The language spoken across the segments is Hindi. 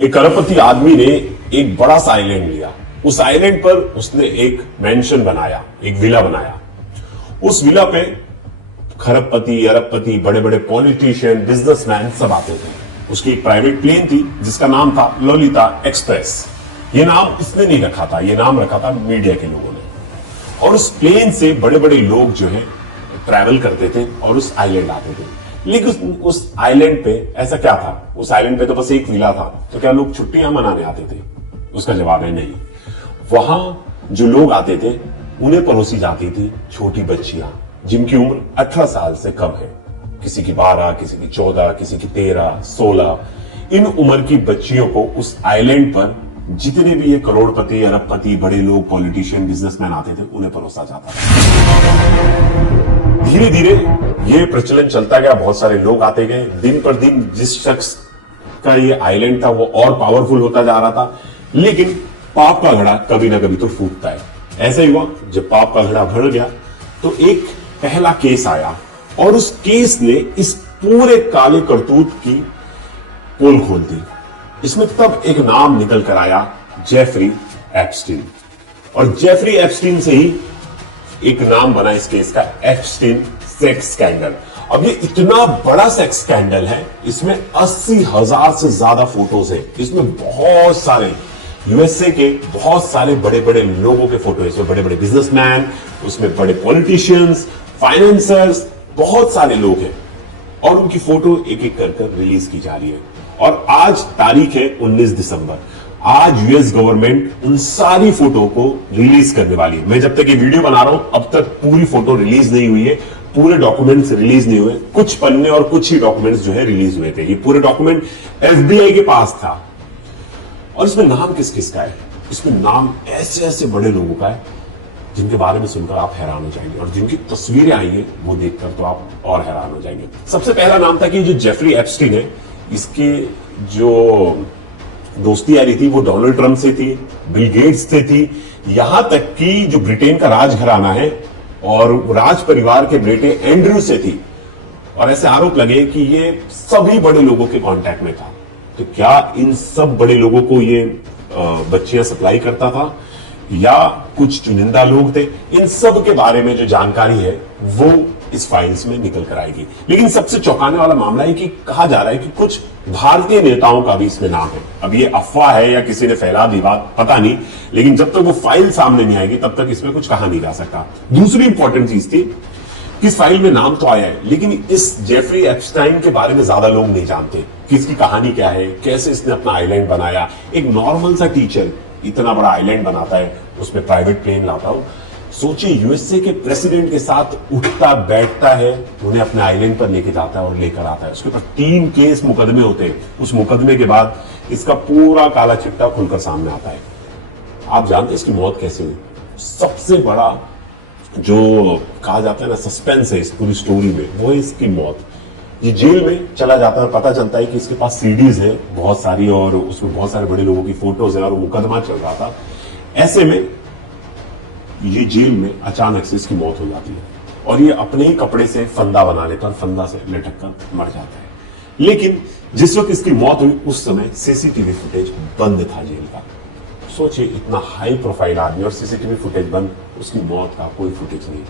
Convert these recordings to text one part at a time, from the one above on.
एक करोड़पति आदमी ने एक बड़ा सा आइलैंड लिया। उस आइलैंड पर उसने एक मेंशन बनाया, एक विला बनाया। उस विला पे खरबपति, अरबपति, बड़े बड़े पॉलिटिशियन, बिजनेसमैन सब आते थे। उसकी एक प्राइवेट प्लेन थी जिसका नाम था ललिता एक्सप्रेस। ये नाम इसने नहीं रखा था, ये नाम रखा था मीडिया के लोगों ने। और उस प्लेन से बड़े बड़े लोग जो है ट्रैवल करते थे और उस आइलैंड आते थे। लेकिन उस आइलैंड पे ऐसा क्या था? उस आइलैंड पे तो बस एक विला था, तो क्या लोग छुट्टियां मनाने आते थे? उसका जवाब है नहीं। वहां जो लोग आते थे उन्हें परोसी जाती थी छोटी बच्चियां जिनकी उम्र 18 साल से कम है। किसी की 12, किसी की 14, किसी की 13, 16। इन उम्र की बच्चियों को उस आइलैंड पर जितने भी ये करोड़पति, अरबपति, बड़े लोग, पॉलिटिशियन, बिजनेसमैन आते थे उन्हें परोसा जाता था। धीरे धीरे ये प्रचलन चलता गया, बहुत सारे लोग आते गए। दिन पर दिन जिस शख्स का ये आइलैंड था वो और पावरफुल होता जा रहा था। लेकिन पाप का घड़ा कभी ना कभी तो फूटता है। ऐसा ही हुआ, जब पाप का घड़ा भर गया तो एक पहला केस आया और उस केस ने इस पूरे काले करतूत की पोल खोल दी। इसमें तब एक नाम निकल कर आया, जेफरी एप्स्टीन। और जेफरी एप्स्टीन से ही एक नाम बना इस केस का, एप्स्टीन सेक्स स्कैंडल। अब ये इतना बड़ा सेक्स स्कैंडल है, इसमें 80,000 से ज्यादा फोटोज हैं। इसमें बहुत सारे यूएसए के बहुत सारे बड़े बड़े लोगों के फोटो है। इसमें बड़े बड़े बिजनेसमैन, उसमें बड़े पॉलिटिशियंस, फाइनेंसर्स, बहुत सारे लोग हैं और उनकी फोटो एक एक कर रिलीज की जा रही है। और आज तारीख है 19 दिसंबर। आज यूएस गवर्नमेंट उन सारी फोटो को रिलीज करने वाली है। मैं जब तक ये वीडियो बना रहा हूं अब तक पूरी फोटो रिलीज नहीं हुई है, पूरे डॉक्यूमेंट्स रिलीज नहीं हुए। कुछ पन्ने और कुछ ही डॉक्यूमेंट्स जो है रिलीज हुए थे। ये पूरे डॉक्यूमेंट एफबीआई के पास था। और इसमें नाम किस किस का है? इसमें नाम ऐसे ऐसे बड़े लोगों का है जिनके बारे में सुनकर आप हैरान हो जाएंगे, और जिनकी तस्वीरें आई है वो देखकर तो आप और हैरान हो जाएंगे। सबसे पहला नाम था कि जो जेफरी एप्स्टीन है, इसकी जो दोस्ती आ रही थी वो डोनाल्ड ट्रंप से थी, बिल गेट्स से थी, यहां तक कि जो ब्रिटेन का राजघराना है और राज परिवार के बेटे एंड्रयू से थी। और ऐसे आरोप लगे कि ये सभी बड़े लोगों के कांटेक्ट में था। तो क्या इन सब बड़े लोगों को ये बच्चियां सप्लाई करता था या कुछ चुनिंदा लोग थे? इन सब के बारे में जो जानकारी है वो इस फाइल्स में निकल कर आएगी। लेकिन सबसे चौंकाने वाला मामला है कि कहा जा रहा है कि कुछ भारतीय नेताओं का भी इसमें नाम है। अब ये अफवाह है या किसी ने फैला दी बात, पता नहीं, लेकिन जब तक वो फाइल सामने नहीं आएगी तब तक इसमें कुछ कहा नहीं जा सकता। दूसरी इंपॉर्टेंट चीज थी कि इस फाइल में नाम तो आया है, लेकिन इस जेफरी एप्स्टाइन के बारे में ज्यादा लोग नहीं जानते कि इसकी कहानी क्या है, कैसे इसने अपना आइलैंड बनाया। एक नॉर्मल सा टीचर इतना बड़ा आइलैंड बनाता है, उसमें प्राइवेट प्लेन लाता हो। सोचिए, यूएसए के प्रेसिडेंट के साथ उठता बैठता है, उन्हें अपने आइलैंड पर लेके जाता है और लेकर आता है। उसके ऊपर 3 केस मुकदमे होते हैं। उस मुकदमे के बाद इसका पूरा काला चिट्टा खुलकर सामने आता है। आप जानते हैं इसकी मौत कैसे हुई? सबसे बड़ा जो कहा जाता है ना सस्पेंस है इस पूरी स्टोरी में, वो है इसकी मौत। ये जेल में चला जाता है, पता चलता है कि इसके पास सीडीज है बहुत सारी और उसमें बहुत सारे बड़े लोगों की फोटोज है और मुकदमा चल रहा था। ऐसे में ये जेल में अचानक से इसकी मौत हो जाती है और ये अपने ही कपड़े से फंदा बना लेता है और फंदा से लटक कर मर जाता है। लेकिन जिस वक्त इसकी मौत हुई उस समय सीसीटीवी फुटेज बंद था जेल का। सोचिए, इतना हाई प्रोफाइल आदमी और सीसीटीवी फुटेज बंद, उसकी मौत का कोई फुटेज नहीं।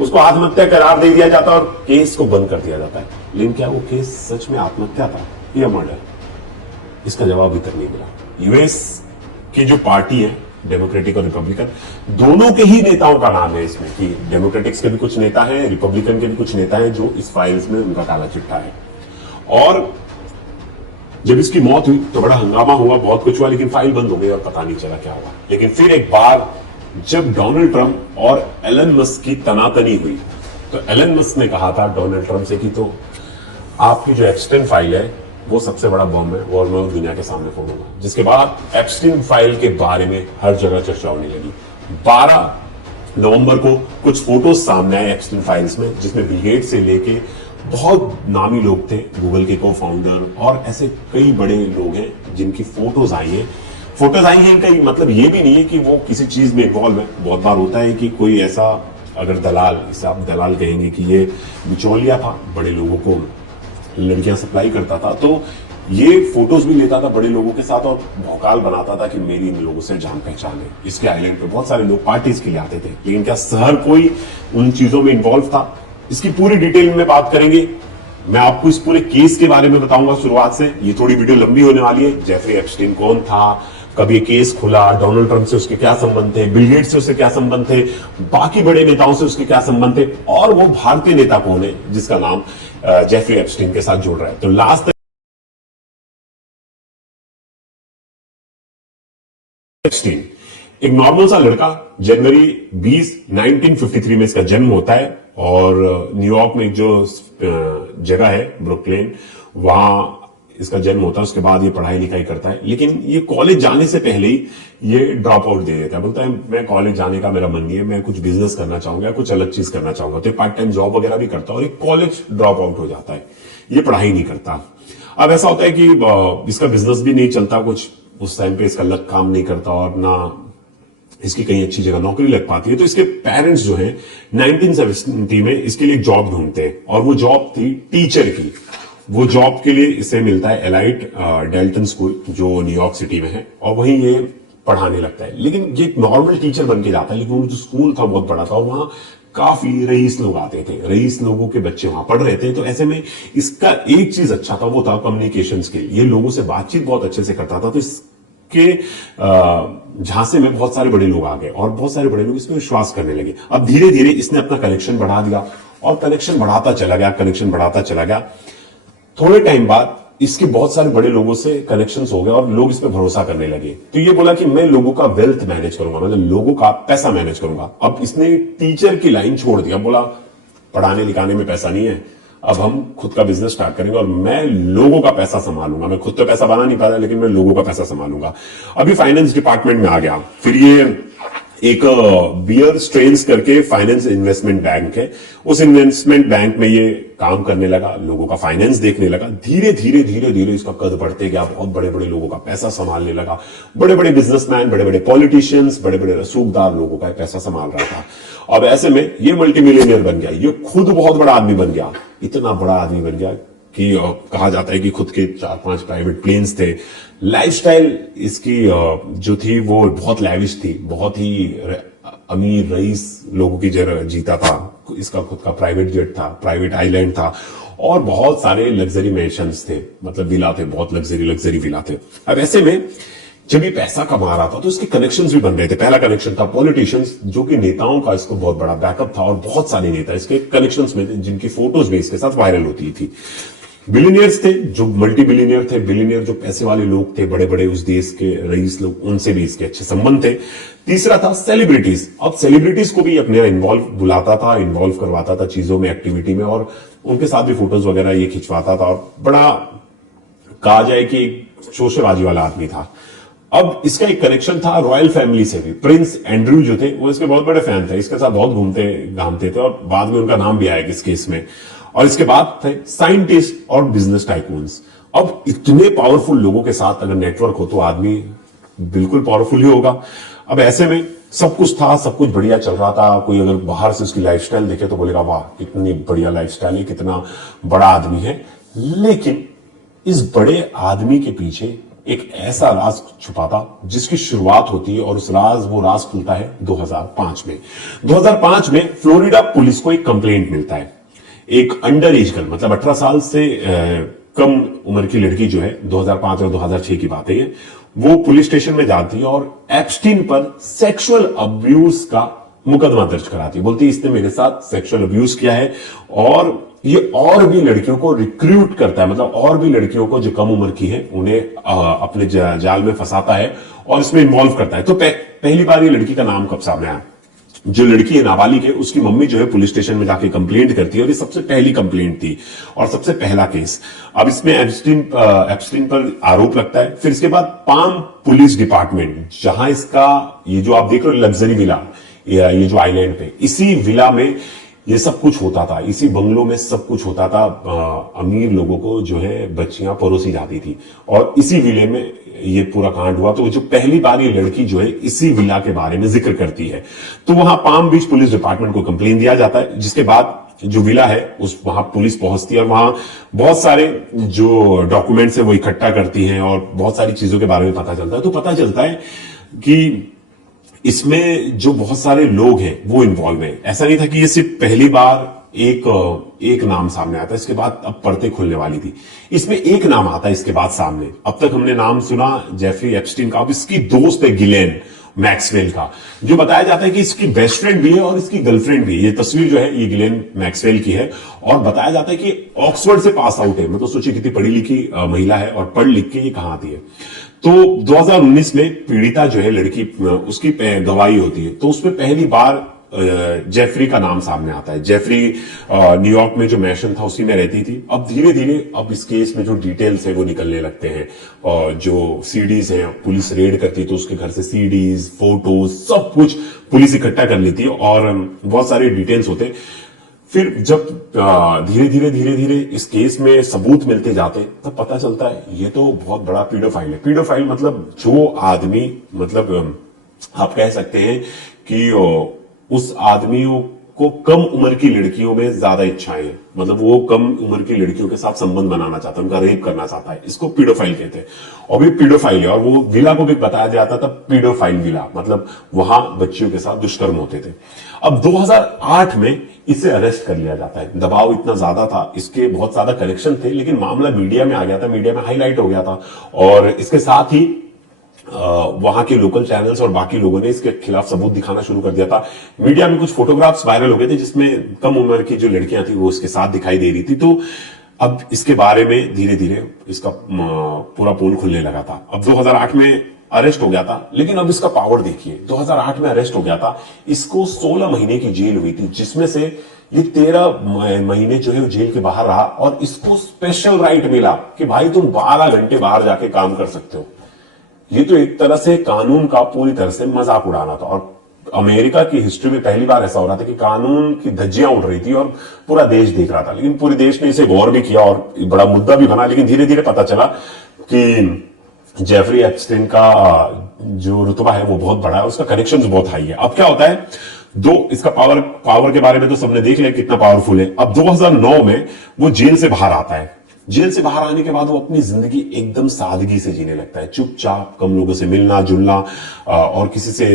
उसको आत्महत्या करार दे दिया जाता और केस को बंद कर दिया जाता है। लेकिन क्या वो केस सच में आत्महत्या था या मर्डर? इसका जवाब अभी तक नहीं मिला। यूएस की जो पार्टी है, डेमोक्रेटिक और रिपब्लिकन, दोनों के ही नेताओं का नाम है इसमें, कि डेमोक्रेटिक्स के भी कुछ नेता हैं, रिपब्लिकन के भी कुछ नेता हैं जो इस फाइल्स में उनका काला चिट्ठा है। और जब इसकी मौत हुई तो बड़ा हंगामा हुआ, बहुत कुछ हुआ, लेकिन फाइल बंद हो गई और पता नहीं चला क्या हुआ। लेकिन फिर एक बार जब डोनाल्ड ट्रंप और एलन मस्क की तनातनी हुई तो एलन मस्क ने कहा था डोनाल्ड ट्रंप से कि तो आपकी जो एप्स्टीन फाइल है वो सबसे बड़ा बम है और मैं दुनिया के सामने फोड़ूंगा। जिसके बाद एप्स्टीन फाइल के बारे में हर जगह चर्चा होने लगी। 12 नवंबर को कुछ फोटोज सामने आए एप्स्टीन फाइल्स में, जिसमें बिल गेट्स से लेके बहुत नामी लोग थे, गूगल के को फाउंडर और ऐसे कई बड़े लोग हैं जिनकी फोटोज आई हैं। इनका मतलब ये भी नहीं है कि वो किसी चीज में इन्वॉल्व है। बहुत बार होता है कि कोई ऐसा, अगर दलाल, इसे आप दलाल कहेंगे, कि ये बिचौलिया था, बड़े लोगों को लड़कियां सप्लाई करता था, तो ये फोटोज भी लेता था बड़े लोगों के साथ और भौकाल बनाता था कि मेरी इन लोगों से जान पहचान है। इसके आइलैंड पे बहुत सारे लोग पार्टीज के लिए आते थे, लेकिन क्या हर कोई उन चीजों में इन्वॉल्व था? इसकी पूरी डिटेल में बात करेंगे। मैं आपको इस पूरे केस के बारे में बताऊंगा शुरुआत से। ये थोड़ी वीडियो लंबी होने वाली है। जेफरी एप्स्टीन कौन था, कब ये केस खुला, डोनाल्ड ट्रंप से उसके क्या संबंध थे, बिल गेट्स से उसके क्या संबंध थे, बाकी बड़े नेताओं से उसके क्या संबंध थे, और वो भारतीय नेता कौन है जिसका नाम जेफरी एप्स्टीन के साथ जुड़ रहा है। तो लास्ट एप्स्टीन एक नॉर्मल सा लड़का, जनवरी 20 1953 में इसका जन्म होता है और न्यूयॉर्क में एक जो जगह है ब्रुकलिन, वहां इसका जन्म होता है। उसके बाद ये पढ़ाई लिखाई करता है, लेकिन ये कॉलेज जाने से पहले ही ये ड्रॉप आउट दे देता है। बोलता है मैं कॉलेज जाने का मेरा मन नहीं है, मैं कुछ बिजनेस करना चाहूंगा, कुछ अलग चीज करना चाहूंगा। तो पार्ट टाइम जॉब वगैरह भी करता है और एक कॉलेज ड्रॉप आउट हो जाता है, ये पढ़ाई नहीं करता। अब ऐसा होता है कि इसका बिजनेस भी नहीं चलता, कुछ उस टाइम पे इसका लक काम नहीं करता और ना इसकी कहीं अच्छी जगह नौकरी लग पाती है। तो इसके पेरेंट्स जो हैं 1970 में इसके लिए जॉब ढूंढते हैं और वो जॉब थी टीचर की। वो जॉब के लिए इसे मिलता है एलाइट डेल्टन स्कूल जो न्यूयॉर्क सिटी में है, और वहीं ये पढ़ाने लगता है। लेकिन ये एक नॉर्मल टीचर बन के जाता है, लेकिन वो जो स्कूल था बहुत बड़ा था और वहां काफी रईस लोग आते थे, रईस लोगों के बच्चे वहां पढ़ रहे थे। तो ऐसे में इसका एक चीज अच्छा था, वो था कम्युनिकेशन स्किल। ये लोगों से बातचीत बहुत अच्छे से करता था। तो के झांसे में बहुत सारे बड़े लोग आ गए और बहुत सारे बड़े लोग इस पर विश्वास करने लगे। अब धीरे धीरे इसने अपना कनेक्शन बढ़ा दिया और कनेक्शन बढ़ाता चला गया, कनेक्शन बढ़ाता चला गया। थोड़े टाइम बाद इसके बहुत सारे बड़े लोगों से कनेक्शंस हो गए और लोग इस पे भरोसा करने लगे। तो ये बोला कि मैं लोगों का वेल्थ मैनेज करूंगा, मतलब लोगों का पैसा मैनेज करूंगा। अब इसने टीचर की लाइन छोड़ दिया, बोला पढ़ाने लिखाने में पैसा नहीं है, अब हम खुद का बिजनेस स्टार्ट करेंगे और मैं लोगों का पैसा संभालूंगा। मैं खुद तो पैसा बना नहीं पाया, लेकिन मैं लोगों का पैसा संभालूंगा। अभी फाइनेंस डिपार्टमेंट में आ गया। फिर ये एक बियर स्ट्रेन्स करके फाइनेंस इन्वेस्टमेंट बैंक है, उस इन्वेस्टमेंट बैंक में ये काम करने लगा, लोगों का फाइनेंस देखने लगा। धीरे धीरे धीरे धीरे इसका कद बढ़ते गया, बहुत बड़े बड़े लोगों का पैसा संभालने लगा। बड़े बड़े बिजनेसमैन, बड़े बड़े पॉलिटिशियंस, बड़े बड़े रसूखदार लोगों का पैसा संभाल रहा था। अब ऐसे में ये मल्टी मिलियनियर बन गया, ये खुद बहुत बड़ा आदमी बन गया। इतना बड़ा आदमी बन गया कि कहा जाता है कि खुद के 4-5 प्राइवेट प्लेन्स थे। लाइफस्टाइल इसकी जो थी वो बहुत लैविश थी, बहुत ही अमीर रईस लोगों की जगह जीता था। इसका खुद का प्राइवेट जेट था, प्राइवेट आइलैंड था और बहुत सारे लग्जरी मैंशंस थे, मतलब विला थे, बहुत लग्जरी विला थे। अब ऐसे में जब ये पैसा कमा रहा था तो इसके कनेक्शंस भी बन रहे थे। पहला कनेक्शन था पॉलिटिशियंस, जो कि नेताओं का इसको बहुत बड़ा बैकअप था और बहुत सारे नेता इसके कनेक्शंस में थे जिनकी फोटोज भी इसके साथ वायरल होती थी। बिलियनियर्स थे, जो मल्टी बिलियनियर थे, बिलियनियर जो पैसे वाले लोग थे, बड़े बड़े उस देश के रईस लोग, उनसे भी इसके अच्छे संबंध थे। तीसरा था सेलिब्रिटीज। अब सेलिब्रिटीज को भी अपने इन्वॉल्व बुलाता था, इन्वॉल्व करवाता था चीजों में, एक्टिविटी में, और उनके साथ भी फोटोज वगैरह ये खिंचवाता था और बड़ा कहा जाए कि शोशेबाजी वाला आदमी था। अब इसका एक कनेक्शन था रॉयल फैमिली से भी। प्रिंस एंड्रयू जो थे वो इसके बहुत बड़े फैन थे, इसके साथ बहुत घूमते घामते थे और बाद में उनका नाम भी आया इस केस में। और इसके बाद थे साइंटिस्ट और बिजनेस टाइकून्स। अब इतने पावरफुल लोगों के साथ अगर नेटवर्क हो तो आदमी बिल्कुल पावरफुल ही होगा। अब ऐसे में सब कुछ था, सब कुछ बढ़िया चल रहा था। कोई अगर बाहर से उसकी लाइफस्टाइल देखे तो बोलेगा वाह कितनी बढ़िया लाइफस्टाइल है, कितना बड़ा आदमी है। लेकिन इस बड़े आदमी के पीछे एक ऐसा राज छुपा था जिसकी शुरुआत होती है और उस वो राज खुलता है 2005 में। 2005 में फ्लोरिडा पुलिस को एक कंप्लेंट मिलता है। एक अंडर एज गर्ल, मतलब 18 साल से कम उम्र की लड़की जो है, 2005 और 2006 की बात है ये, वो पुलिस स्टेशन में जाती है और एप्स्टीन पर सेक्सुअल अब्यूज का मुकदमा दर्ज कराती है। बोलती है इसने मेरे साथ सेक्सुअल अब्यूज किया है और ये और भी लड़कियों को रिक्रूट करता है, मतलब और भी लड़कियों को जो कम उम्र की है उन्हें अपने जाल में फंसाता है और इसमें इन्वॉल्व करता है। तो पहली बार ये लड़की का नाम कब सामने आया? जो लड़की है नाबालिग है, उसकी मम्मी जो है पुलिस स्टेशन में जाके कंप्लेंट करती है और ये सबसे पहली कंप्लेंट थी और सबसे पहला केस। अब इसमें एप्स्टीन पर आरोप लगता है। फिर इसके बाद पाम पुलिस डिपार्टमेंट, जहां इसका ये जो आप देख रहे हो लग्जरी विला, ये जो आइलैंड पे, इसी विला में ये सब कुछ होता था, इसी बंगलों में सब कुछ होता था। अमीर लोगों को जो है बच्चियां परोसी जाती थी और इसी विले में ये पूरा कांड हुआ। तो जो पहली बार ये लड़की जो है इसी विला के बारे में जिक्र करती है, तो वहां पाम बीच पुलिस डिपार्टमेंट को कंप्लेन दिया जाता है, जिसके बाद जो विला है उस वहां पुलिस पहुंचती है और वहां बहुत सारे जो डॉक्यूमेंट्स है वो इकट्ठा करती है और बहुत सारी चीजों के बारे में पता चलता है। तो पता चलता है कि इसमें जो बहुत सारे लोग हैं वो इन्वॉल्व हैं। ऐसा नहीं था कि ये सिर्फ पहली बार एक नाम सामने आता है, इसके बाद अब परतें खुलने वाली थी। इसमें एक नाम आता है इसके बाद सामने। अब तक हमने नाम सुना जेफरी एप्स्टीन का, अब इसकी दोस्त है गिलेन मैक्सवेल का, जो बताया जाता है कि इसकी बेस्ट फ्रेंड भी है और इसकी गर्लफ्रेंड भी है। ये तस्वीर जो है ये गिलेन मैक्सवेल की है और बताया जाता है कि ऑक्सफोर्ड से पास आउट है। मतलब सोचिए कितनी पढ़ी लिखी महिला है और पढ़ लिख के ये कहां आती है। तो 2019 में पीड़िता जो है लड़की, उसकी गवाही होती है, तो उसमें पहली बार जेफरी का नाम सामने आता है। जेफरी न्यूयॉर्क में जो मैशन था उसी में रहती थी। अब धीरे धीरे अब इस केस में जो डिटेल्स है वो निकलने लगते हैं और जो सीडीज है पुलिस रेड करती है तो उसके घर से सीडीज, फोटोज, सब कुछ पुलिस इकट्ठा कर लेती है और बहुत सारे डिटेल्स होते हैं। फिर जब धीरे धीरे इस केस में सबूत मिलते जाते तब पता चलता है ये तो बहुत बड़ा पीडोफाइल है। पीडोफाइल मतलब जो आदमी, मतलब आप कह सकते हैं कि उस आदमी को कम उम्र की लड़कियों में ज्यादा इच्छाएं हैं। मतलब वो कम उम्र की लड़कियों के साथ संबंध बनाना चाहता है, उनका रेप करना चाहता है। इसको पीडोफाइल कहते हैं और भी पीडोफाइल है। और वो विला को भी बताया जाता था पीडोफाइल विला, मतलब वहां बच्चियों के साथ दुष्कर्म होते थे। अब 2008 में इसे अरेस्ट कर लिया जाता है। दबाव इतना ज्यादा था, इसके बहुत ज्यादा कनेक्शन थे, लेकिन मामला मीडिया में आ गया था, मीडिया में हाईलाइट हो गया था और इसके साथ ही वहां के लोकल चैनल्स और बाकी लोगों ने इसके खिलाफ सबूत दिखाना शुरू कर दिया था। मीडिया में कुछ फोटोग्राफ्स वायरल हो गए थे जिसमें कम उम्र की जो लड़कियां थी वो इसके साथ दिखाई दे रही थी। तो अब इसके बारे में धीरे धीरे इसका पूरा पोल खुलने लगा था। अब 2008 में अरेस्ट हो गया था, लेकिन अब इसका पावर देखिए। 2008 में अरेस्ट हो गया था, इसको 16 महीने की जेल हुई थी, जिसमें से ये 13 महीने जो है वो जेल के बाहर रहा और इसको स्पेशल राइट मिला कि भाई तुम 12 घंटे बाहर जाके काम कर सकते हो। ये तो एक तरह से कानून का पूरी तरह से मजाक उड़ाना था और अमेरिका की हिस्ट्री में पहली बार ऐसा हो रहा था कि कानून की धज्जियां उड़ रही थी और पूरा देश देख रहा था। लेकिन पूरे देश ने इसे गौर भी किया और बड़ा मुद्दा भी बना। लेकिन धीरे धीरे पता चला कि जेफरी एप्स्टीन का जो रुतबा है वो बहुत बड़ा है, उसका कनेक्शन बहुत हाई है। अब क्या होता है, इसका पावर के बारे में तो सबने देख लिया कितना पावरफुल है। अब 2009 में वो जेल से बाहर आता है। जेल से बाहर आने के बाद वो अपनी जिंदगी एकदम सादगी से जीने लगता है, चुपचाप, कम लोगों से मिलना जुलना और किसी से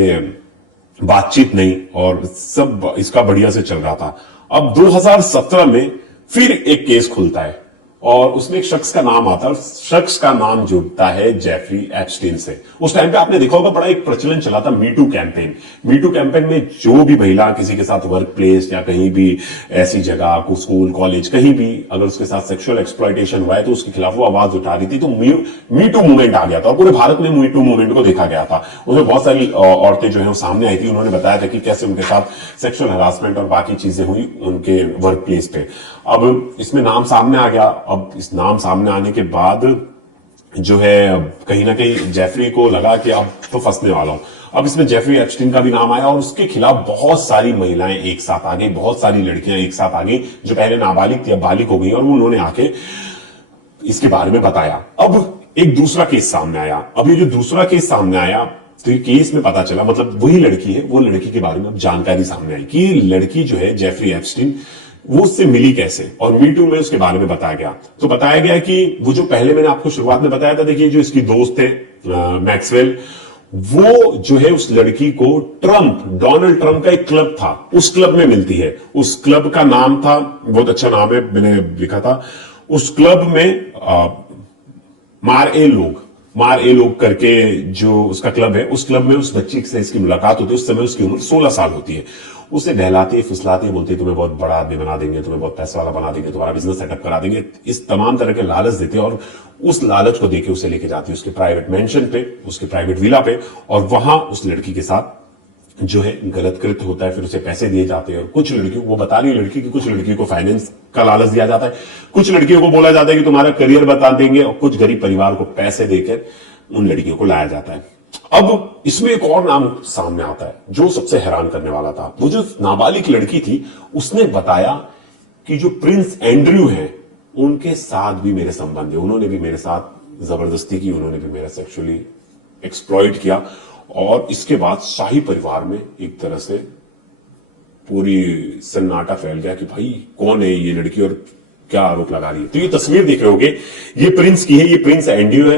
बातचीत नहीं, और सब इसका बढ़िया से चल रहा था। अब 2017 में फिर एक केस खुलता है और उसमें एक शख्स का नाम आता है और शख्स का नाम जुड़ता है जेफरी एप्स्टीन से। उस टाइम पे आपने देखा होगा बड़ा एक प्रचलन चला था मीटू कैंपेन। मीटू कैंपेन में जो भी महिला किसी के साथ वर्क प्लेस या कहीं भी ऐसी जगह, स्कूल, कॉलेज, कहीं भी अगर उसके साथ सेक्सुअल एक्सप्लॉयटेशन हुआ है तो उसके खिलाफ वो आवाज उठा रही थी। तो मीटू मूवमेंट आ गया था और पूरे भारत में मीटू मूवमेंट को देखा गया था। उसमें बहुत सारी औरतें जो है वो सामने आई थी, उन्होंने बताया था कि कैसे उनके साथ सेक्सुअल हरासमेंट और बाकी चीजें हुई उनके वर्क प्लेस पे। अब इसमें नाम सामने आ गया। अब इस नाम सामने आने के बाद जो है कहीं ना कहीं जेफरी को लगा कि अब तो फंसने वाला हूं। अब इसमें जेफरी एप्स्टीन का भी नाम आया और उसके खिलाफ बहुत सारी महिलाएं एक साथ आ गई, बहुत सारी लड़कियां एक साथ आ गई जो पहले नाबालिग थी अब बालिग हो गई और उन्होंने आके इसके बारे में बताया। अब एक दूसरा केस सामने आया। अब ये जो दूसरा केस सामने आया तो ये केस में पता चला, मतलब वही लड़की है, वो लड़की के बारे में अब जानकारी सामने आई कि लड़की जो है जेफरी एप्स्टीन वो उससे मिली कैसे, और मीटू में उसके बारे में बताया गया। तो बताया गया कि वो जो पहले मैंने आपको शुरुआत में बताया था, देखिए जो इसकी दोस्त है मैक्सवेल, वो जो है उस लड़की को डोनाल्ड ट्रंप का एक क्लब था, उस क्लब में मिलती है। उस क्लब का नाम था, बहुत अच्छा नाम है, मैंने लिखा था, उस क्लब में मार ए लोग करके जो उसका क्लब है, उस क्लब में उस बच्ची से इसकी मुलाकात होती है। उस समय उसकी उम्र 16 साल होती है। उसे बहलाती फुसलाती, बोलती तुम्हें बहुत बड़ा आदमी बना देंगे, तुम्हें बहुत पैसा वाला बना देंगे, तुम्हारा बिजनेस सेटअप करा देंगे, इस तमाम तरह के लालच देते और उस लालच को देके उसे लेके जाती है उसके प्राइवेट मेंशन पे, उसके प्राइवेट विला पे, और वहां उस लड़की के साथ जो है गलत कृत्य होता है। फिर उसे पैसे दिए जाते हैं और कुछ लड़कियों, वो बता रही लड़की की, कुछ लड़कियों को फाइनेंस का लालच दिया जाता है, कुछ लड़कियों को बोला जाता है कि तुम्हारा करियर बता देंगे, और कुछ गरीब परिवार को पैसे देकर उन लड़कियों को लाया जाता है। अब इसमें एक और नाम सामने आता है जो सबसे हैरान करने वाला था। वो जो नाबालिग लड़की थी उसने बताया कि जो प्रिंस एंड्रयू हैं उनके साथ भी मेरे संबंध है, उन्होंने भी मेरे साथ जबरदस्ती की, उन्होंने भी मेरा सेक्सुअली एक्सप्लॉइट किया। और इसके बाद शाही परिवार में एक तरह से पूरी सन्नाटा फैल गया कि भाई कौन है ये लड़की और क्या आरोप लगा रही है। तो ये तस्वीर देख रहे होगे, ये प्रिंस की है, ये प्रिंस एंड्रू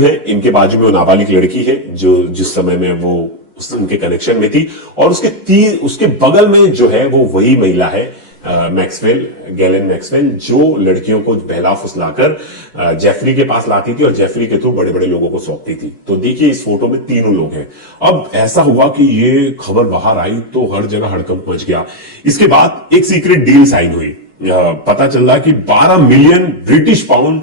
है। इनके बाजू में वो नाबालिग लड़की है जो जिस समय में वो उनके कनेक्शन में थी, और उसके बगल में जो है वो वही महिला है गैलन मैक्सवेल, जो लड़कियों को बहला फुसलाकर जेफरी के पास लाती थी और जेफरी के थ्रू बड़े बड़े लोगों को सौंपती थी। तो देखिए इस फोटो में तीनों लोग हैं। अब ऐसा हुआ कि ये खबर बाहर आई तो हर जगह हड़कंप मच गया। इसके बाद एक सीक्रेट डील साइन हुई। पता चल रहा कि 12 मिलियन ब्रिटिश पाउंड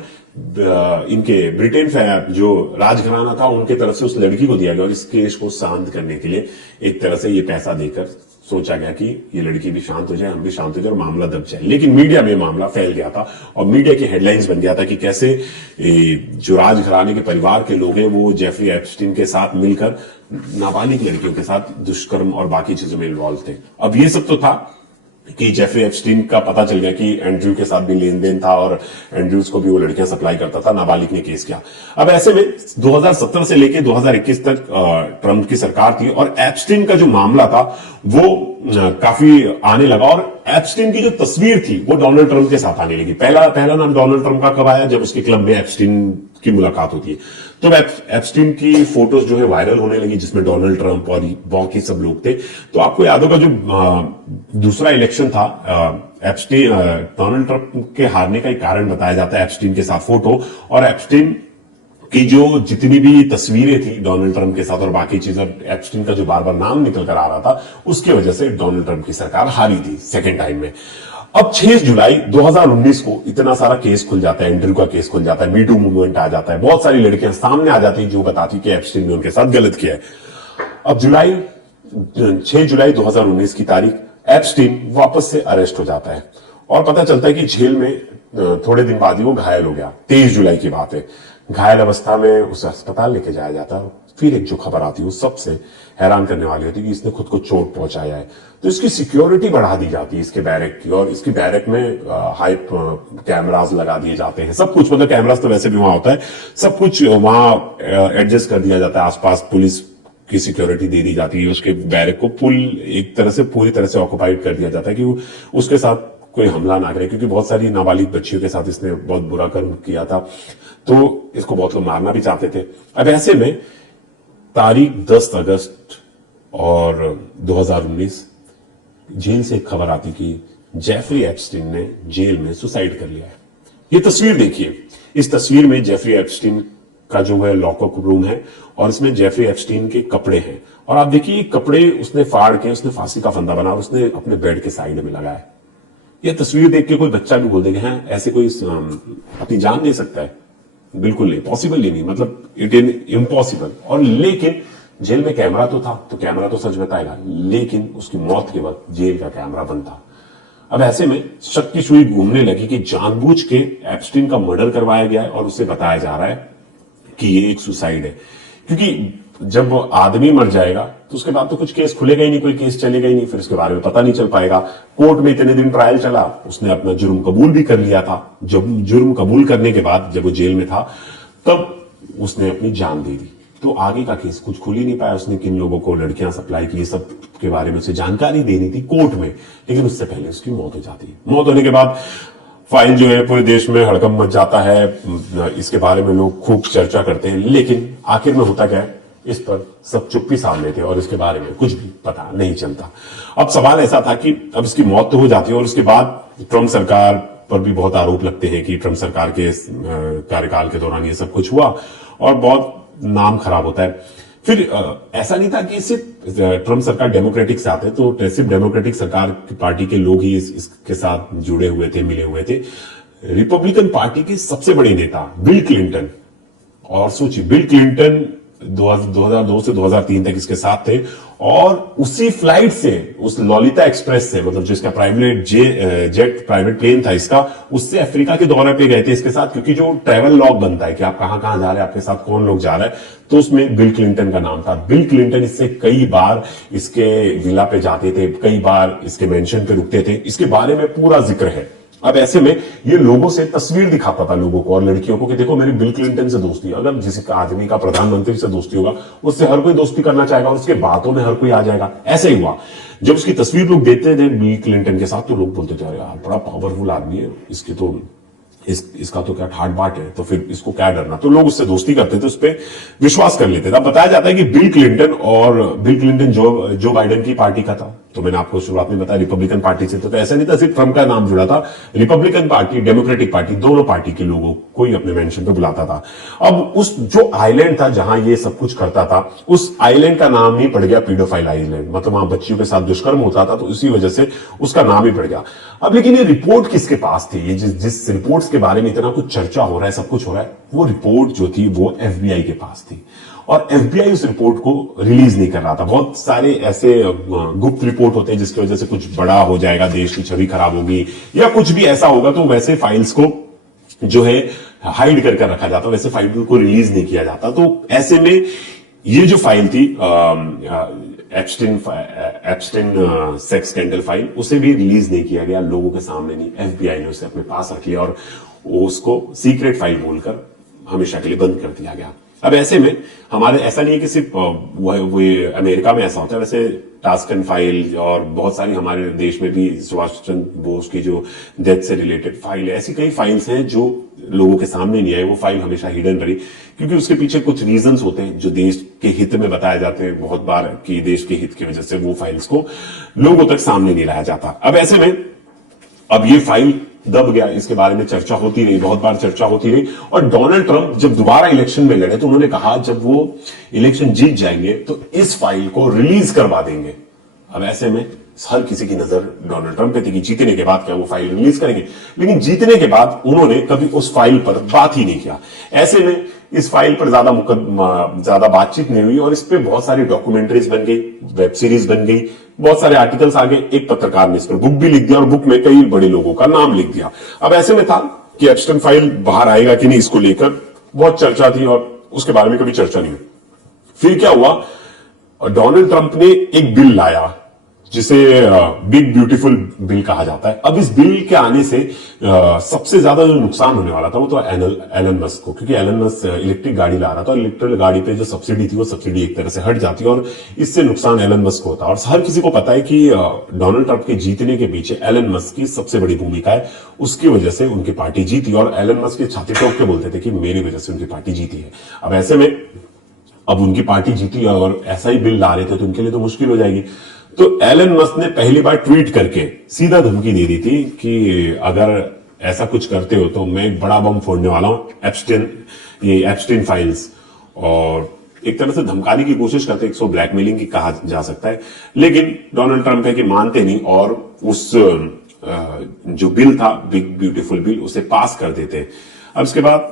इनके ब्रिटेन जो राजघराना था उनके तरफ से उस लड़की को दिया गया, और इस केस को शांत करने के लिए एक तरह से ये पैसा देकर सोचा गया कि ये लड़की भी शांत हो जाए, हम भी शांत हो जाए और मामला दब जाए। लेकिन मीडिया में मामला फैल गया था और मीडिया की हेडलाइंस बन गया था कि कैसे जो राजघराने के परिवार के लोग हैं वो जेफरी एप्स्टीन के साथ मिलकर नाबालिग लड़कियों के साथ दुष्कर्म और बाकी चीजों में इन्वॉल्व थे। अब ये सब तो था कि जेफरी एप्स्टीन का पता चल गया कि एंड्रयू के साथ भी लेन देन था और एंड्रयूज को भी वो लड़कियां सप्लाई करता था। नाबालिग ने केस किया। अब ऐसे में 2017 से लेकर 2021 तक ट्रंप की सरकार थी और एप्स्टीन का जो मामला था वो काफी आने लगा, और एप्स्टीन की जो तस्वीर थी वो डोनाल्ड ट्रंप के साथ आने लगी। पहला नाम डोनाल्ड ट्रंप का कब आया? जब उसके क्लब में एप्स्टीन की मुलाकात होती है तो एप्स्टीन की फोटोज जो है वायरल होने लगी, जिसमें डोनाल्ड ट्रंप और बाकी सब लोग थे। तो आपको याद होगा जो दूसरा इलेक्शन था, एप्स्टीन डोनाल्ड ट्रंप के हारने का एक कारण बताया जाता है एप्स्टीन के साथ फोटो, और एप्स्टीन की जो जितनी भी तस्वीरें थी डोनाल्ड ट्रंप के साथ और बाकी चीजें, एप्स्टीन का जो बार बार नाम निकल कर आ रहा था, उसकी वजह से डोनाल्ड ट्रंप की सरकार हारी थी सेकेंड टाइम में। अब 6 जुलाई 2019 को इतना सारा केस खुल जाता है, एंड्रयू का केस खुल जाता है, मीटू मूवमेंट आ जाता है, बहुत सारी लड़कियां सामने आ जाती जो बताती कि एप्स्टीन ने उनके साथ गलत किया है। अब 6 जुलाई 2019 की तारीख एप्स्टीन वापस से अरेस्ट हो जाता है और पता चलता है कि जेल में थोड़े दिन बाद ही वो घायल हो गया। 23 जुलाई की बात है। घायल अवस्था में उसे अस्पताल लेके जाया जाता है। फिर एक जो खबर आती है वो सबसे हैरान करने वाली होती है कि इसने खुद को चोट पहुंचाया है। तो इसकी सिक्योरिटी बढ़ा दी जाती है इसके बैरक की, और इसकी बैरक में हाई कैमरास लगा दिए जाते हैं। सब कुछ, मतलब कैमरास तो वैसे भी वहां होता है, सब कुछ वहां एडजस्ट कर दिया जाता है। आसपास पुलिस की सिक्योरिटी दे दी जाती है। उसके बैरक को एक तरह से पूरी तरह से ऑक्युपाइड कर दिया जाता है कि उसके साथ कोई हमला ना करे, क्योंकि बहुत सारी नाबालिग बच्चियों के साथ इसने बहुत बुरा कर्म किया था, तो इसको बहुत लोग मारना भी चाहते थे। अब ऐसे में तारीख 10 अगस्त और 2019 जेल से एक खबर आती कि जेफरी एप्स्टीन ने जेल में सुसाइड कर लिया है। ये तस्वीर देखिए। इस तस्वीर में जेफरी एप्स्टीन का जो है लॉकअप रूम है और इसमें जेफरी एप्स्टीन के कपड़े हैं, और आप देखिए कपड़े उसने फाड़ के उसने फांसी का फंदा बना उसने अपने बेड के साइड में लगाया। ये तस्वीर देख के कोई बच्चा भी बोल देगा हैं ऐसे कोई अपनी जान दे सकता है? बिल्कुल नहीं, पॉसिबल ही नहीं, मतलब इट इज इम्पॉसिबल। और लेकिन जेल में कैमरा तो था, तो कैमरा तो सच बताएगा, लेकिन उसकी मौत के वक्त जेल का कैमरा बंद था। अब ऐसे में शक की सुई घूमने लगी कि जानबूझ के एप्स्टीन का मर्डर करवाया गया है और उसे बताया जा रहा है कि ये एक सुसाइड है। क्योंकि जब आदमी मर जाएगा तो उसके बाद तो कुछ केस खुलेगा ही नहीं, कोई केस चलेगा ही नहीं, फिर इसके बारे में पता नहीं चल पाएगा। कोर्ट में इतने दिन ट्रायल चला, उसने अपना जुर्म कबूल भी कर लिया था। जब जुर्म कबूल करने के बाद जब वो जेल में था तब उसने अपनी जान दे दी। तो आगे का केस कुछ खुल ही नहीं पाया। उसने किन लोगों को लड़कियां सप्लाई की, सब के बारे में उसे जानकारी देनी थी कोर्ट में, लेकिन उससे पहले उसकी मौत हो जाती है। मौत होने के बाद फाइल जो है पूरे देश में हड़कंप मच जाता है। इसके बारे में लोग खूब चर्चा करते हैं, लेकिन आखिर में होता क्या है, इस पर सब चुप्पी साध लेते हैं और इसके बारे में कुछ भी पता नहीं चलता। अब सवाल ऐसा था कि अब इसकी मौत तो हो जाती है और उसके बाद ट्रंप सरकार पर भी बहुत आरोप लगते हैं कि ट्रंप सरकार के कार्यकाल के दौरान ये सब कुछ हुआ और बहुत नाम खराब होता है। फिर ऐसा नहीं था कि सिर्फ ट्रंप सरकार डेमोक्रेटिक से आते, तो सिर्फ डेमोक्रेटिक सरकार की पार्टी के लोग ही इसके साथ जुड़े हुए थे, मिले हुए थे। रिपब्लिकन पार्टी के सबसे बड़े नेता बिल क्लिंटन, और सोचिए बिल क्लिंटन 2002 से 2003 तक इसके साथ थे, और उसी फ्लाइट से, उस लॉलिता एक्सप्रेस से, मतलब जिसका प्राइवेट जेट प्राइवेट प्लेन था इसका, उससे अफ्रीका के दौरे पे गए थे इसके साथ। क्योंकि जो ट्रैवल लॉग बनता है कि आप कहां कहां जा रहे हैं, आपके साथ कौन लोग जा रहे हैं, तो उसमें बिल क्लिंटन का नाम था। बिल क्लिंटन इससे कई बार इसके विला पे जाते थे, कई बार इसके मेंशन पे रुकते थे। इसके बारे में पूरा जिक्र है। अब ऐसे में ये लोगों से तस्वीर दिखाता था लोगों को और लड़कियों को कि देखो मेरी बिल क्लिंटन से दोस्ती है। अगर जिस आदमी का प्रधानमंत्री से दोस्ती होगा उससे हर कोई दोस्ती करना चाहेगा और उसके बातों में हर कोई आ जाएगा। ऐसे ही हुआ। जब उसकी तस्वीर लोग देखते थे बिल क्लिंटन के साथ तो लोग बोलते थे अरे यार बड़ा पावरफुल आदमी है, इसके तो इसका तो क्या ठाट बाट है, तो फिर इसको क्या डरना। तो लोग उससे दोस्ती करते थे, उस पर विश्वास कर लेते थे। अब बताया जाता है कि बिल क्लिंटन जो बाइडेन की पार्टी का था। तो मैंने आपको शुरुआत में बताया रिपब्लिकन पार्टी से, तो ऐसा नहीं था सिर्फ ट्रंप का नाम जुड़ा था, रिपब्लिकन पार्टी डेमोक्रेटिक पार्टी दोनों पार्टी के लोगों को ही अपने मेंशन पे बुलाता था। अब उस जो आइलैंड था जहां ये सब कुछ करता था, उस आइलैंड का नाम ही पड़ गया पीडोफाइल आइलैंड। मतलब वहां बच्चियों के साथ दुष्कर्म होता था, तो इसी वजह से उसका नाम ही पड़ गया। अब लेकिन ये रिपोर्ट किसके पास थी? ये जिस रिपोर्ट्स के बारे में इतना कुछ चर्चा हो रहा है, सब कुछ हो रहा है, वो रिपोर्ट जो थी वो एफबीआई के पास थी। और एफबीआई उस रिपोर्ट को रिलीज नहीं कर रहा था। बहुत सारे ऐसे गुप्त रिपोर्ट होते हैं जिसकी वजह से कुछ बड़ा हो जाएगा, देश की छवि खराब होगी या कुछ भी ऐसा होगा, तो वैसे फाइल्स को जो है हाइड करके रखा जाता, वैसे फाइल को रिलीज नहीं किया जाता। तो ऐसे में ये जो फाइल थी एप्स्टीन सेक्स स्कैंडल फाइल, उसे भी रिलीज नहीं किया गया, लोगों के सामने नहीं। एफबीआई ने उसे अपने पास रख लिया और उसको सीक्रेट फाइल बोलकर हमेशा के लिए बंद कर दिया गया। अब ऐसे में हमारे ऐसा नहीं है कि सिर्फ वो अमेरिका में ऐसा होता है, वैसे टास्कन फाइल और बहुत सारी हमारे देश में भी सुभाष चंद्र बोस की जो डेथ से रिलेटेड फाइल है, ऐसी कई फाइल्स हैं जो लोगों के सामने नहीं आए। वो फाइल हमेशा हिडन रही क्योंकि उसके पीछे कुछ रीजंस होते हैं जो देश के हित में बताए जाते हैं बहुत बार, कि देश के हित की वजह से वो फाइल्स को लोगों तक सामने नहीं लाया जाता। अब ऐसे में अब ये फाइल दब गया, इसके बारे में चर्चा होती रही, बहुत बार चर्चा होती रही। और डोनाल्ड ट्रंप जब दोबारा इलेक्शन में लड़े तो उन्होंने कहा जब वो इलेक्शन जीत जाएंगे तो इस फाइल को रिलीज करवा देंगे। अब ऐसे में हर किसी की नजर डोनाल्ड ट्रंप पे थी कि जीतने के बाद क्या वो फाइल रिलीज करेंगे, लेकिन जीतने के बाद उन्होंने कभी उस फाइल पर बात ही नहीं किया। ऐसे में इस फाइल पर ज्यादा बातचीत नहीं हुई और इस पे बहुत सारी डॉक्यूमेंट्रीज बन गई, वेब सीरीज बन गई, बहुत सारे आर्टिकल्स आ गए। एक पत्रकार ने इस पर बुक भी लिख दिया और बुक में कई बड़े लोगों का नाम लिख दिया। अब ऐसे में था कि एप्स्टाइन फाइल बाहर आएगा कि नहीं, इसको लेकर बहुत चर्चा थी और उसके बारे में कभी चर्चा नहीं हुई। फिर क्या हुआ, डोनाल्ड ट्रंप ने एक बिल लाया जिसे बिग ब्यूटीफुल बिल कहा जाता है। अब इस बिल के आने से सबसे ज्यादा जो नुकसान होने वाला था वो तो एलन मस्क को, क्योंकि एलन मस्क इलेक्ट्रिक गाड़ी ला रहा था। इलेक्ट्रिक गाड़ी पे जो सब्सिडी थी वो सब्सिडी एक तरह से हट जाती और इससे नुकसान एलन मस्क को होता। और हर किसी को पता है कि डोनाल्ड ट्रंप के जीतने के पीछे एलन मस्क की सबसे बड़ी भूमिका है। उसकी वजह से उनकी पार्टी जीती और एलन मस्क की छाती ठोक के बोलते थे कि मेरी वजह से उनकी पार्टी जीती है। अब ऐसे में अब उनकी पार्टी जीती और ऐसा ही बिल ला रहे थे तो उनके लिए तो मुश्किल हो जाएगी। तो एलन मस्क ने पहली बार ट्वीट करके सीधा धमकी दे दी थी कि अगर ऐसा कुछ करते हो तो मैं एक बड़ा बम फोड़ने वाला हूं, एप्स्टीन फाइल्स। और एक तरह से धमकाने की कोशिश करते, एक ब्लैकमेलिंग की कहा जा सकता है। लेकिन डोनाल्ड ट्रंप है कि मानते नहीं और उस जो बिल था बिग ब्यूटीफुल बिल उसे पास कर देते। अब इसके बाद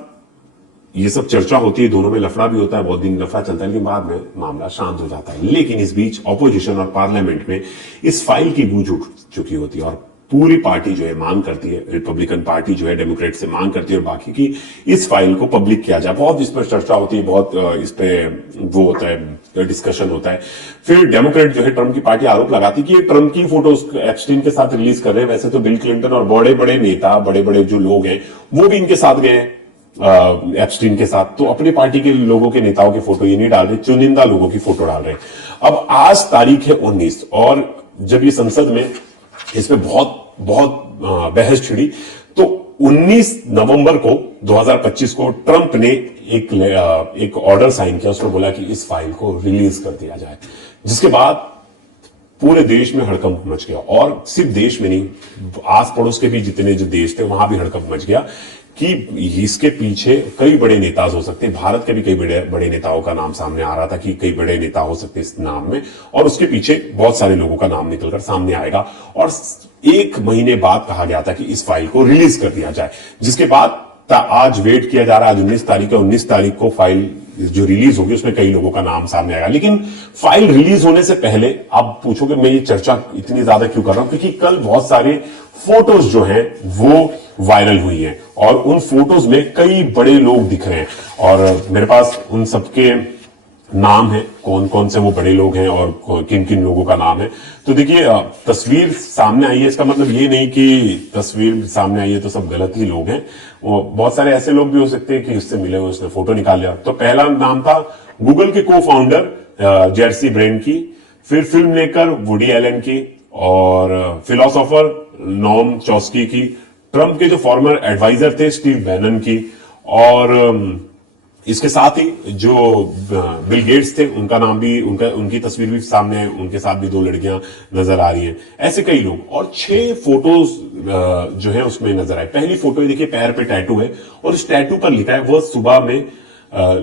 ये सब चर्चा होती है, दोनों में लफड़ा भी होता है, बहुत दिन लफड़ा चलता है, लेकिन बाद में मामला शांत हो जाता है। लेकिन इस बीच ऑपोजिशन और पार्लियामेंट में इस फाइल की गूंज उठ चुकी होती है और पूरी पार्टी जो है मांग करती है, रिपब्लिकन पार्टी जो है डेमोक्रेट से मांग करती है और बाकी की इस फाइल को पब्लिक किया जाए। बहुत इस पर चर्चा होती है, बहुत इस पे वो होता है, डिस्कशन होता है। फिर डेमोक्रेट जो है ट्रंप की पार्टी आरोप लगाती है कि ये ट्रंप की फोटो एप्स्टीन के साथ रिलीज कर रहे हैं। वैसे तो बिल क्लिंटन और बड़े बड़े नेता, बड़े बड़े जो लोग हैं वो भी इनके साथ गए एप्स्टीन के साथ, तो अपनी पार्टी के लोगों के नेताओं की फोटो ये नहीं डाल रहे, चुनिंदा लोगों की फोटो डाल रहे। अब आज तारीख है 19 और जब ये संसद में इस पे बहुत बहस छिड़ी तो 19 नवंबर को 2025 को ट्रंप ने एक ऑर्डर साइन किया। उसमें बोला कि इस फाइल को रिलीज कर दिया जाए, जिसके बाद पूरे देश में हड़कंप मच गया। और सिर्फ देश में नहीं, आस पड़ोस के भी जितने जो देश थे वहां भी हड़कंप मच गया कि इसके पीछे कई बड़े नेता हो सकते हैं। भारत के भी कई बड़े नेताओं का नाम सामने आ रहा था कि कई बड़े नेता हो सकते हैं इस नाम में, और उसके पीछे बहुत सारे लोगों का नाम निकलकर सामने आएगा। और 1 महीने बाद कहा गया था कि इस फाइल को रिलीज कर दिया जाए, जिसके बाद आज वेट किया जा रहा है। आज 19 तारीख है, 19 तारीख को फाइल जो रिलीज होगी उसमें कई लोगों का नाम सामने आएगा। लेकिन फाइल रिलीज होने से पहले आप पूछोगे मैं ये चर्चा इतनी ज्यादा क्यों कर रहा हूं, क्योंकि कल बहुत सारे फोटोज जो हैं वो वायरल हुई हैं और उन फोटोज में कई बड़े लोग दिख रहे हैं और मेरे पास उन सबके नाम है, कौन कौन से वो बड़े लोग हैं और किन किन लोगों का नाम है। तो देखिए तस्वीर सामने आई है, इसका मतलब ये नहीं कि तस्वीर सामने आई है तो सब गलत ही लोग हैं। वो बहुत सारे ऐसे लोग भी हो सकते हैं कि उससे मिले हुए, उसने फोटो निकाल लिया। तो पहला नाम था गूगल के को फाउंडर जर्सी ब्रेन की, फिर फिल्म मेकर वुडी एलन की, और फिलोसोफर नॉम चॉस्की की, ट्रंप के जो फॉर्मर एडवाइजर थे स्टीव बैनन की, और इसके साथ ही जो बिल गेट्स थे उनका नाम भी, उनकी तस्वीर भी सामने है, उनके साथ भी 2 लड़कियां नजर आ रही हैं। ऐसे कई लोग, और 6 फोटोज जो है उसमें नजर आए। पहली फोटो देखिए, पैर पे टैटू है और इस टैटू पर लिखा है वह सुबह में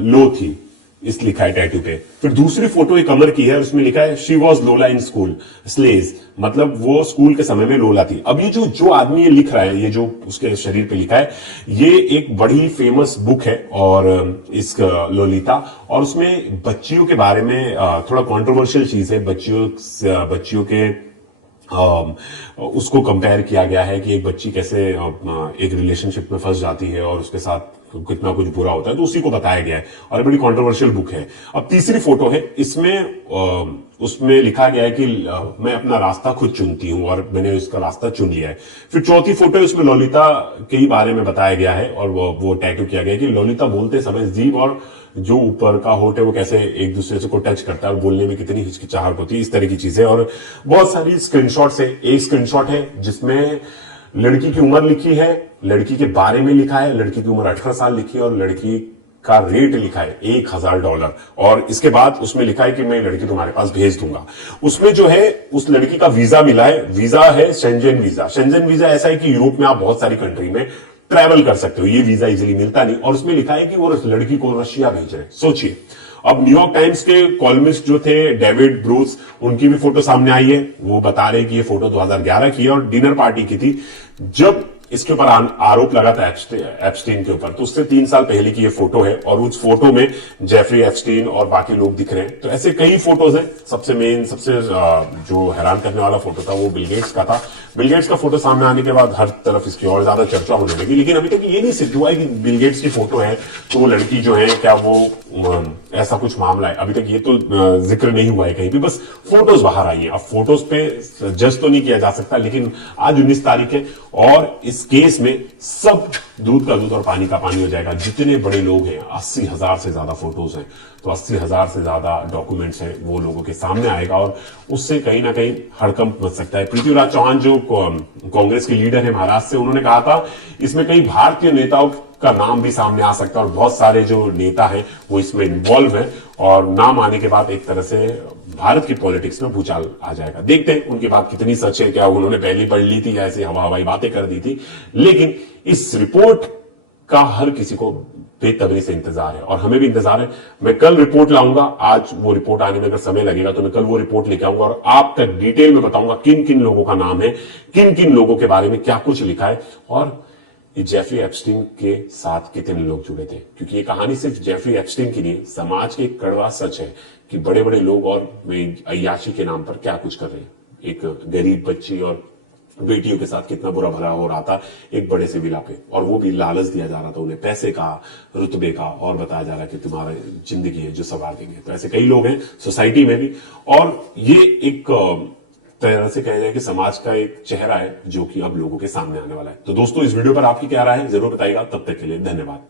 लो थी, इस लिखा है टैटू पे। फिर दूसरी फोटो एक कमर की है, उसमें लिखा है शी वॉज लोला इन स्कूल स्लेज, मतलब वो स्कूल के समय में लोला थी। अब ये जो आदमी ये लिख रहा है, ये जो उसके शरीर पे लिखा है, ये एक बड़ी फेमस बुक है और इस लोलिता, और उसमें बच्चियों के बारे में थोड़ा कंट्रोवर्शियल चीज है। बच्चियों के उसको कंपेयर किया गया है कि एक बच्ची कैसे एक रिलेशनशिप में फंस जाती है और उसके साथ कितना कुछ बुरा होता है, तो उसी को बताया गया है और बड़ी कंट्रोवर्शियल बुक है। अब तीसरी फोटो है, इसमें उसमें लिखा गया है कि मैं अपना रास्ता खुद चुनती हूं और मैंने इसका रास्ता चुन लिया है। फिर चौथी फोटो है, उसमें ललिता के बारे में बताया गया है और वो टैटू किया गया है कि ललिता बोलते समय जीभ और जो ऊपर का होठ है वो कैसे एक दूसरे से को टच करता है और बोलने में कितनी हिचकिचाहट होती है, इस तरह की चीजें। और बहुत सारी स्क्रीनशॉट्स है। एक स्क्रीनशॉट है जिसमें लड़की की उम्र लिखी है, लड़की के बारे में लिखा है, लड़की की उम्र 18 साल लिखी है और लड़की का रेट लिखा है $1000, और इसके बाद उसमें लिखा है कि मैं लड़की तुम्हारे पास भेज दूंगा। उसमें जो है उस लड़की का वीजा मिला है, वीजा है शेंजन वीजा। शेंजन वीजा ऐसा है कि यूरोप में आप बहुत सारी कंट्री में ट्रैवल कर सकते हो, ये वीजा इजीली मिलता नहीं, और उसमें लिखा है कि वो लड़की को रशिया भेज रहे। सोचिए, अब न्यूयॉर्क टाइम्स के कॉलमिस्ट जो थे डेविड ब्रूस, उनकी भी फोटो सामने आई है। वो बता रहे कि ये फोटो 2011 की है और डिनर पार्टी की थी जब इसके ऊपर आरोप लगा था एप्स्टीन के ऊपर। तो उससे 3 साल पहले की ये फोटो है और उस फोटो में जेफरी एप्स्टीन और बाकी लोग दिख रहे हैं। तो ऐसे कई फोटोज हैं। सबसे मेन, सबसे जो हैरान करने वाला फोटो था वो बिल गेट्स का था। बिल गेट्स का फोटो सामने आने के बाद हर तरफ इसकी और ज्यादा चर्चा होने लगी, लेकिन अभी तक ये नहीं सिद्ध हुआ है कि बिल गेट्स की फोटो है तो वो लड़की जो है क्या वो ऐसा कुछ मामला है। अभी तक ये तो जिक्र नहीं हुआ है कहीं भी, बस फोटोज बाहर आई है। अब फोटोज पे जज तो नहीं किया जा सकता, लेकिन आज 19 तारीख है और इस केस में सब दूध का दूध और पानी का पानी हो जाएगा। जितने बड़े लोग हैं, 80,000 से ज्यादा फोटोज हैं, तो 80,000 से ज्यादा डॉक्यूमेंट्स हैं, वो लोगों के सामने आएगा और उससे कहीं ना कहीं हड़कंप मच सकता है। पृथ्वीराज चौहान जो कांग्रेस के लीडर है महाराष्ट्र से, उन्होंने कहा था इसमें कई भारतीय नेताओं का नाम भी सामने आ सकता है और बहुत सारे जो नेता हैं वो इसमें इन्वॉल्व हैं, और नाम आने के बाद एक तरह से भारत की पॉलिटिक्स में भूचाल आ जाएगा। देखते हैं उनकी बात कितनी सच है, क्या उन्होंने पहले पढ़ ली थी या ऐसी हवाई बातें कर दी थी। लेकिन इस रिपोर्ट का हर किसी को बेतबरी से इंतजार है और हमें भी इंतजार है। मैं कल रिपोर्ट लाऊंगा, आज वो रिपोर्ट आने में अगर समय लगेगा तो मैं कल वो रिपोर्ट लेके आऊंगा और आप तक डिटेल में बताऊंगा किन किन लोगों का नाम है, किन किन लोगों के बारे में क्या कुछ लिखा है और ये जेफरी एप्स्टीन के साथ कितने लोग जुड़े थे। क्योंकि ये कहानी सिर्फ जेफरी एप्स्टीन की नहीं, समाज के एक कड़वा सच है कि बड़े बड़े लोग और अय्याशी के नाम पर क्या कुछ कर रहे हैं। एक गरीब बच्ची और बेटियों के साथ कितना बुरा भला हो रहा था एक बड़े से विला पे, और वो भी लालच दिया जा रहा था उन्हें, पैसे का, रुतबे का, और बताया जा रहा है कि तुम्हारी जिंदगी है जो सवार देंगे। तो ऐसे कई लोग हैं सोसाइटी में भी, और ये एक तरह से कहा जाए कि समाज का एक चेहरा है जो कि अब लोगों के सामने आने वाला है। तो दोस्तों, इस वीडियो पर आपकी क्या राय है जरूर बताइएगा। तब तक के लिए धन्यवाद।